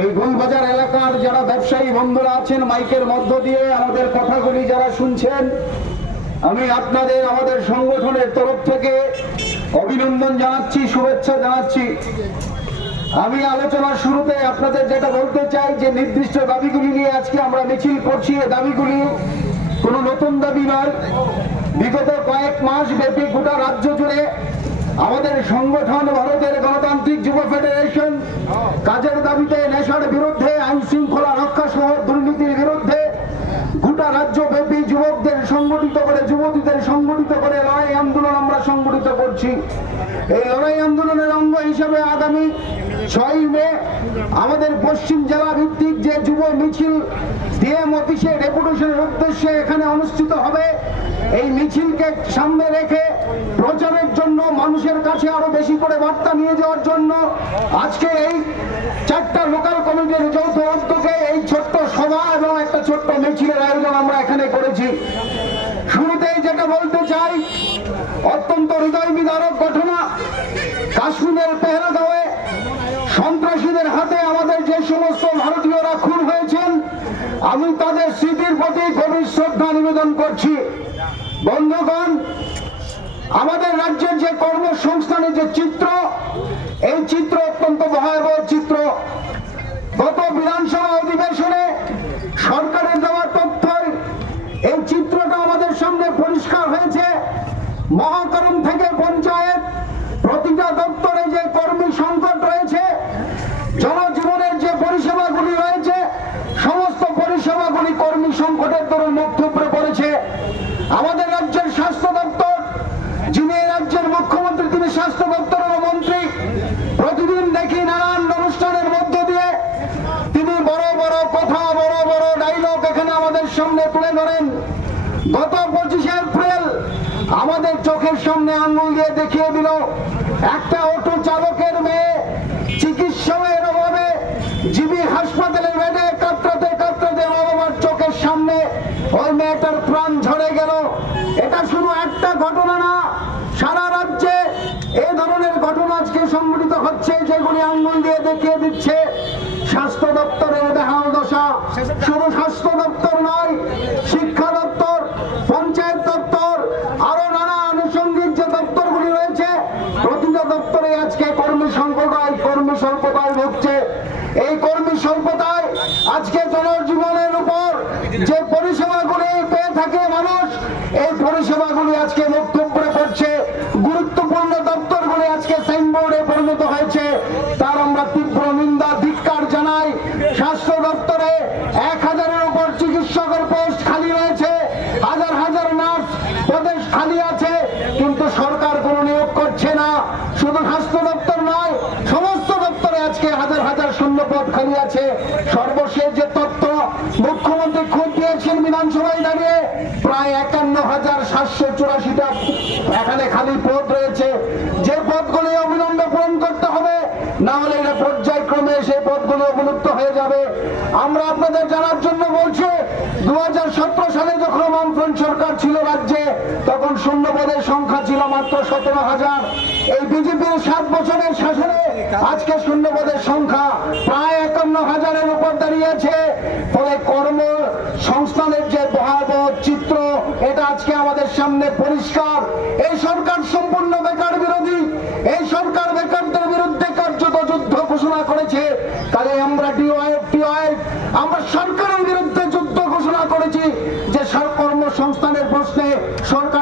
এই গোলবাজার এলাকার যারা ব্যবসায়ী বন্ধুরা আছেন, মাইকের মধ্য দিয়ে আমাদের কথাগুলি যারা শুনছেন, আমি আপনাদের, আমাদের সংগঠনের তরফ থেকে অভিনন্দন জানাচ্ছি, শুভেচ্ছা জানাচ্ছি। আমি আলোচনার শুরুতে আপনাদের যেটা বলতে চাই, যে নির্দিষ্ট দাবিগুলি নিয়ে আজকে আমরা মিছিল করছি। এই দাবিগুলি কোনো নতুন দাবি নয়। বিগত কয়েক মাস ব্যাপী গোটা রাজ্য জুড়ে আমাদের সংগঠন ভারতের গণতান্ত্রিক যুব ফেডারেশন, কাজের দাবিতে নেশার বিরুদ্ধে আইন শৃঙ্খলা রক্ষা সহ দুর্নীতির বিরুদ্ধে গোটা রাজ্যব্যাপী যুবকদের সংগঠিত করে, যুবতীদের সংগঠিত করে লড়াই আন্দোলন আমরা সংগঠিত করছি। এই লড়াই আন্দোলনের অঙ্গ হিসেবে আগামী ছয় মে আমাদের পশ্চিম জেলা ভিত্তিক যে যুব মিছিল ডিএম অফিসে ডেপুটেশনের উদ্দেশ্যে এখানে অনুষ্ঠিত হবে, এই মিছিলকে সামনে রেখে প্রচারের জন্য, মানুষের কাছে আরও বেশি করে বার্তা নিয়ে যাওয়ার জন্য আজকে এই চারটা লোকাল কমিটির যৌথ উদ্যোগে এই ছোট্ট সভা এবং একটা ছোট্ট মিছিলের আয়োজন আমরা এখানে করেছি। শুরুতেই যেটা বলতে চাই, অত্যন্ত হৃদয় বিদারক ঘটনা আমি তাদের স্মৃতির প্রতি গভীর শ্রদ্ধা নিবেদন করছি। বন্ধুগণ, আমাদের রাজ্যের যে কর্মসংস্থানের যে চিত্র, এই চিত্র অত্যন্ত ভয়াবহ চিত্র। গত বিধানসভা অধিবেশনে সরকারের দেওয়া তথ্যই এই চিত্রটা আমাদের সামনে পরিষ্কার হয়েছে। মহাকরণ থেকে পঞ্চায়েত প্রতিটা দপ্তরে যে কর্মী সংকট রয়েছে জনজীবনের যে পরিষেবাগুলি রয়েছে সমস্ত পরিষেবাগুলি কর্মী সংকটের দরুন মধ্যপ্রে পড়েছে আমাদের রাজ্যের স্বাস্থ্য দপ্তর যিনি এই রাজ্যের মুখ্যমন্ত্রী তিনি স্বাস্থ্য দপ্তরের মন্ত্রী প্রতিদিন দেখি নানান অনুষ্ঠানের মধ্য দিয়ে তিনি বড় বড় কথা বড় বড় ডাইলগ এখানে আমাদের সামনে তুলে ধরেন গত পঁচিশে এপ্রিল আমাদের চোখের সামনে আঙ্গুল দিয়ে দেখিয়ে দিল, একটা অটো চালকের মেয়ে চিকিৎসকের অভাবে জিবি হাসপাতালের বেডে কাতরাতে কাতরাতে মা বাবার চোখের সামনে ওই মেয়েটার প্রাণ ঝরে গেল। এটা শুধু একটা ঘটনা না, সারা রাজ্যে এ ধরনের ঘটনা আজকে সংঘটিত হচ্ছে যেগুলি আঙ্গুল দিয়ে দেখিয়ে দিচ্ছে স্বাস্থ্য দপ্তরের বেহাল দশা। শুধু স্বাস্থ্য দপ্তর নয়, শিক্ষা দপ্তর পঞ্চায়েত দপ্তর আরও নানা আনুষঙ্গিক যে দপ্তরগুলি রয়েছে প্রতিটা দপ্তরে আজকে কর্মী সংকটায় কর্মী স্বল্পতায় ভুগছে এই কর্মী স্বল্পতায় আজকে জনজীবনের উপর যে পরিষেবাগুলি পেয়ে থাকে মানুষ, এই পরিষেবাগুলি আজকে বক্তব্যে পড়ছে। গুরুত্বপূর্ণ দপ্তরগুলি আজকে সাইনবোর্ডে পরিণত হয়েছে। তার আমরা তীব্র নিন্দা, ধিক্কার জানাই। স্বাস্থ্য দপ্তরে এক হাজারের উপর চিকিৎসকের পোস্ট খালি রয়েছে। হাজার হাজার নার্স পদে খালি আছে, কিন্তু সরকার কোনো নিয়োগ করছে না। শুধু স্বাস্থ্য দপ্তর নয়, সমস্ত দপ্তরে আজকে হাজার হাজার শূন্য পদ খালি আছে। সর্বশেষ যে তথ্য মুখ্যমন্ত্রী খুব দিয়েছেন বিধানসভায় দাঁড়িয়ে প্রায় একান্ন সাতশো চুরাশিটা। এখানে খালি পদ রয়েছে। যে পদগুলি অবিলম্বে পূরণ করতে হবে, না হলে এটা পর্যায়ক্রমে সেই পদগুলো অবলুপ্ত হয়ে যাবে। আমরা আপনাদের জানার জন্য বলছি দু সালে যখন বামফ্রন্ট সরকার ছিল রাজ্যে, তখন শূন্য পদের সংখ্যা ছিল মাত্র সতেরো হাজার। এই বিজেপির সাত বছরের শাসনে আজকে শূন্য পদের সংখ্যা প্রায় একান্ন হাজারের উপর দাঁড়িয়েছে ফলে কর্ম, সংস্থানের যে চিত্র এটা আজকে আমাদের সামনে পরিষ্কার। এই সরকার সম্পূর্ণ বেকার বিরোধী, এই সরকার বেকারদের বিরুদ্ধে কার্যত যুদ্ধ ঘোষণা করেছে। তাহলে আমরা টিওয়াইফ আমরা সরকারের বিরুদ্ধে যুদ্ধ ঘোষণা করেছি যে কর্মসংস্থানের প্রশ্নে সরকারকে